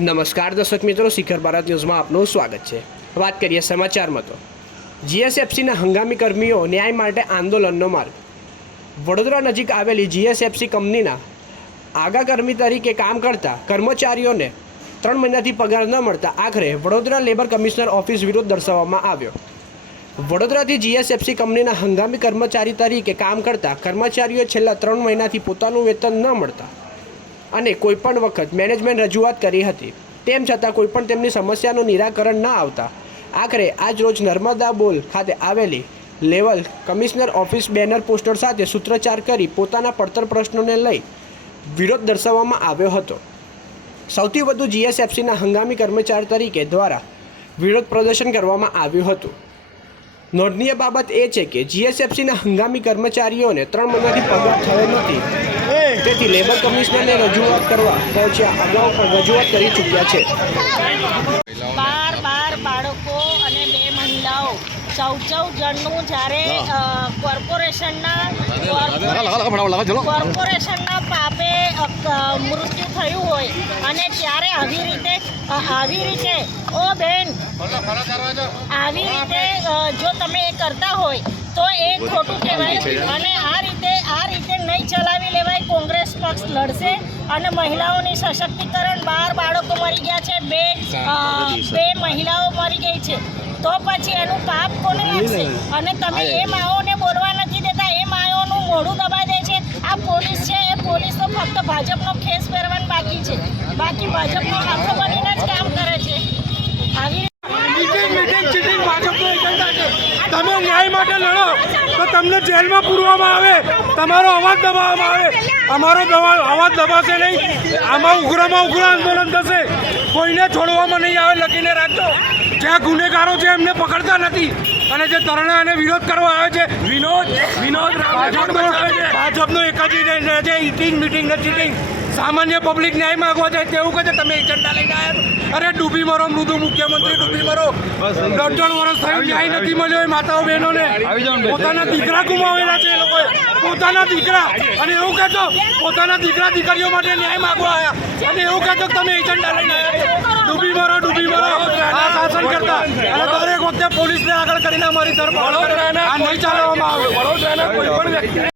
નમસ્કાર દર્શક મિત્રો, શિખર ભારત ન્યૂઝમાં આપનું સ્વાગત છે। વાત કરીએ સમાચારમાં તો જીએસએફસીના હંગામી કર્મીઓ ન્યાય માટે આંદોલનનો માર્ગ। વડોદરા નજીક આવેલી જીએસએફસી કંપનીના આગા કર્મી તરીકે કામ કરતા કર્મચારીઓને 3 મહિનાથી પગાર ન મળતા આખરે વડોદરા લેબર કમિશનર ઓફિસ વિરોધ દર્શાવવામાં આવ્યો। વડોદરાથી જીએસએફસી કંપનીના હંગામી કર્મચારી તરીકે કામ કરતા કર્મચારીઓ છેલ્લા 3 મહિનાથી પોતાનું વેતન ન મળતા અને કોઈપણ વખત મેનેજમેન્ટ રજૂઆત કરી હતી, તેમ છતાં કોઈપણ તેમની સમસ્યાનું નિરાકરણ ન આવતા આખરે આજ રોજ નર્મદા બોલ ખાતે આવેલી level commissioner office banner poster સાથે સૂત્રોચ્ચાર કરી પોતાના પડતર પ્રશ્નોને લઈ વિરોધ દર્શાવવામાં આવ્યો હતો। સૌથી વધુ જીએસએફસીના હંગામી કર્મચારી તરીકે દ્વારા વિરોધ પ્રદર્શન કરવામાં આવ્યું હતું। નોંધનીય બાબત એ છે કે જીએસએફસીના હંગામી કર્મચારીઓને 3 મહિનાથી પગાર થયો નથી, તેથી લેબર કમિશનરને રજૂઆત કરવા પહોંચ્યા અગાઉ પણ રજૂઆત કરી ચૂક્યા છે। 12 બાળકો અને 2 મહિલાઓ 14 જણનું જ્યારે કોર્પોરેશનના પાપે મૃત્યુ થયું હોય અને ત્યારે આવી રીતે ઓ બેન આવી રીતે જો તમે એ કરતા હોય તો એ ખોટું કહેવાય અને આ રીતે નહીં ચલાવી લેવાય। કોંગ્રેસ પક્ષ લડશે અને મહિલાઓની સશક્તિકરણ 12 બાળકો મરી ગયા છે, બે મહિલાઓ મરી ગઈ છે, તો પછી એનું પાપ કોને લાગશે? અને તમે એ માઓને બોલવા નથી દેતા, એ માઓનું મોઢું દબાઈ દે છે। આ પોલીસ છે, એ પોલીસ તો ફક્ત ભાજપનો ખેસ પહેરવાનું બાકી છે, બાકી ભાજપનો હાથો બનીને જ કામ કરે છે। આવી તમે ન્યાય માટે લડો તો તમને જેલમાં પૂરવામાં આવે, તમારો અવાજ દબાવવામાં આવે, અમારો અવાજ દબાશે નહીં। આમાં ઉગ્રમાં ઉગ્ર આંદોલન થશે, કોઈને છોડવામાં નહીં આવે, લખીને રાખજો। જ્યાં ગુનેગારો છે એમને પકડતા નથી અને જે ધરણા અને વિરોધ કરવા આવે છે ભાજપનો એક જ ઇટિંગ મિટિંગ ને ચીટિંગ। સામાન્ય પબ્લિક ન્યાય માગવા જાય તેવું કહે છે, તમે એજન્ડા લઈને આવ્યા। અરે ડૂબી મરો મૃદુ મુખ્યમંત્રી, ડૂબી મરો। 3 વર્ષ થયું ન્યાય નથી મળ્યો એ માતાઓ બહેનોને, પોતાના દીકરા ગુમાવેલા છે એ લોકોએ, પોતાના દીકરા, અને એવું કહેજો પોતાના દીકરા દીકરીઓ માટે ન્યાય માગવા આવ્યા અને એવું કહેજો તમે એજન્ડા લઈને આવ્યા। ડૂબી મરો આ શાસન કરતા અને દરેક વખતે પોલીસને આગળ કરીને અમારી ધરપકડ આ નહીં ચાલવામાં આવે।